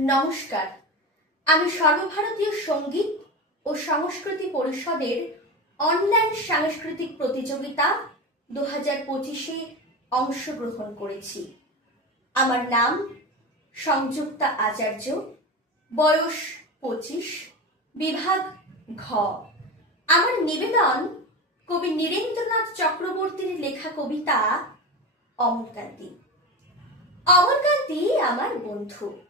নমস্কার। আমি সর্বভারতীয় সংগীত ও সংস্কৃতি পরিষদের অনলাইন সাংস্কৃতিক প্রতিযোগিতা দু হাজার পঁচিশে অংশগ্রহণ করেছি। আমার নাম সংযুক্তা আচার্য, বয়স পঁচিশ, বিভাগ ঘ। আমার নিবেদন কবি নীরেন্দ্রনাথ চক্রবর্তীর লেখা কবিতা অমরকান্তি। অমরকান্তি আমার বন্ধু।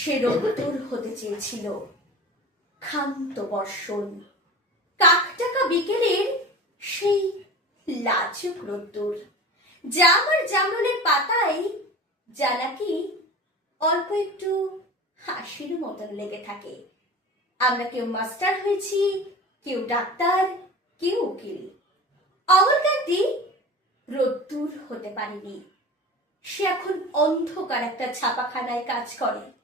সে রোদ্দুর হতে চেয়েছিল। ক্ষান্ত বর্ষণ। কাকটাকা বিকেলের সেই লাজুক রোদ্দুর জামার জামরুলের পাতায় যা নাকি অল্প একটু হাসির মতন লেগে থাকে। আমরা কেউ মাস্টার হয়েছি, কেউ ডাক্তার, কেউ উকিল। অমরকান্তি রোদ্দুর হতে পারেনি। সে এখন অন্ধকার একটা ছাপাখানায় কাজ করে।